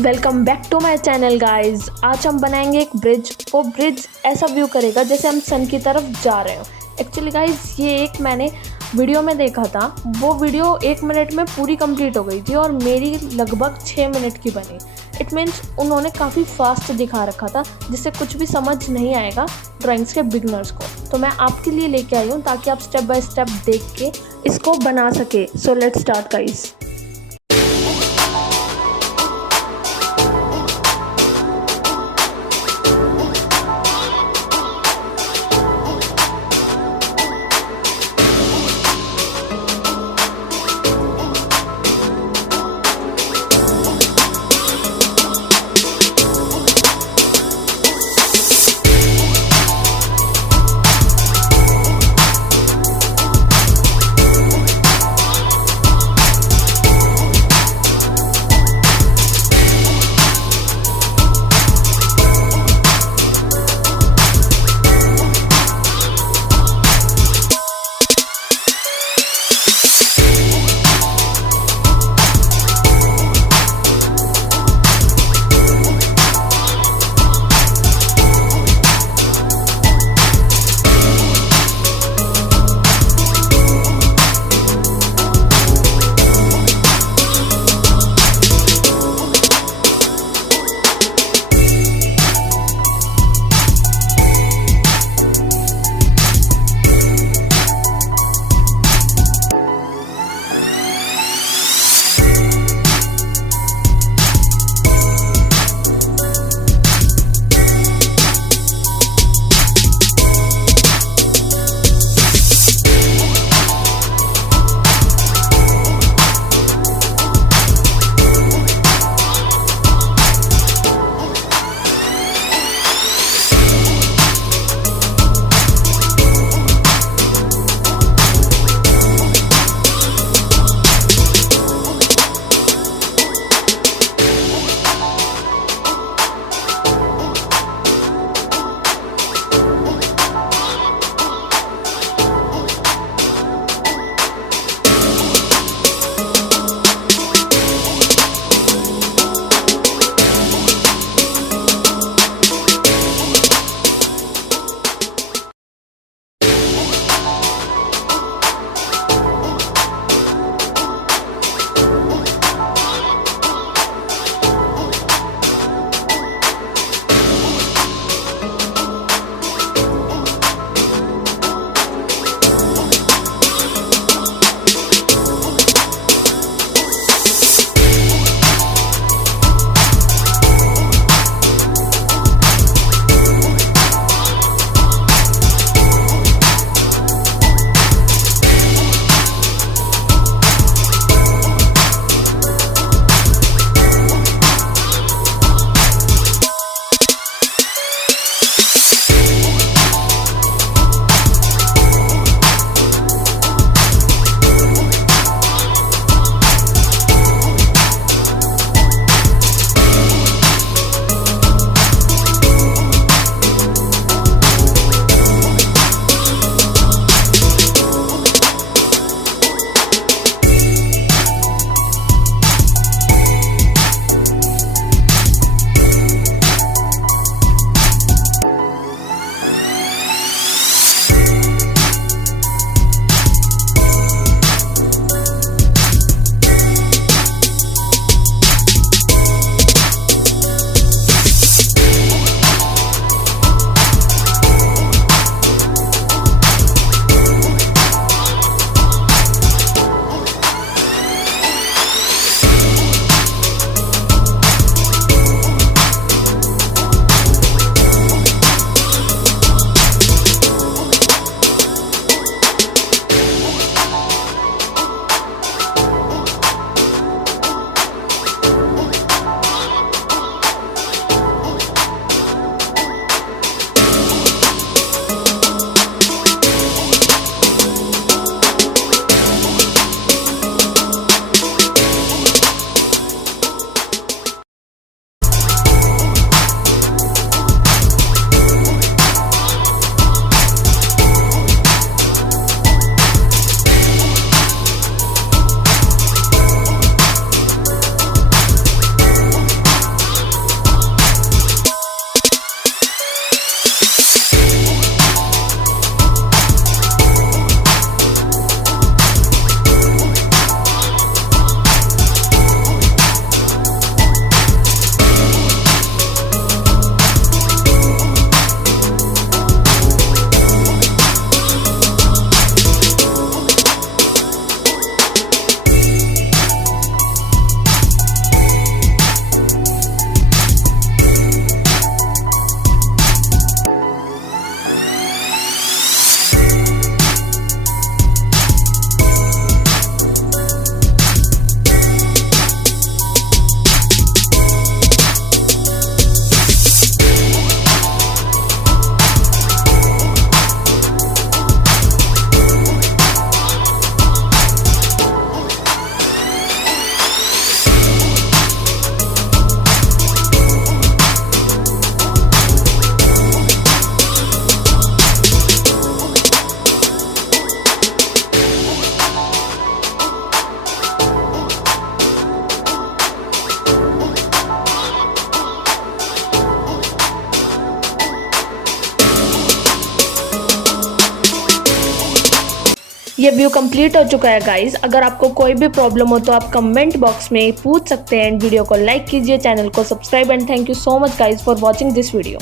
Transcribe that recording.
Welcome back to my channel guys. आज हम बनाएंगे एक ब्रिज। वो ब्रिज ऐसा व्यू करेगा जैसे हम सन की तरफ जा रहे हो। एक्चुअली गाइस ये एक मैंने वीडियो में देखा था। वो वीडियो 1 मिनट में पूरी कंप्लीट हो गई थी और मेरी लगभग 6 मिनट की बनी। इट मीन्स उन्होंने काफ़ी फास्ट दिखा रखा था जिससे कुछ भी समझ नहीं आएगा ड्राइंग्स के बिगनर्स को। तो मैं आपके लिए लेके आई हूँ ताकि आप स्टेप बाय स्टेप देख के इसको बना सके। So let's start guys. ये व्यू कंप्लीट हो चुका है गाइज। अगर आपको कोई भी प्रॉब्लम हो तो आप कमेंट बॉक्स में पूछ सकते हैं। एंड वीडियो को लाइक कीजिए, चैनल को subscribe and thank you so much guys for watching this video.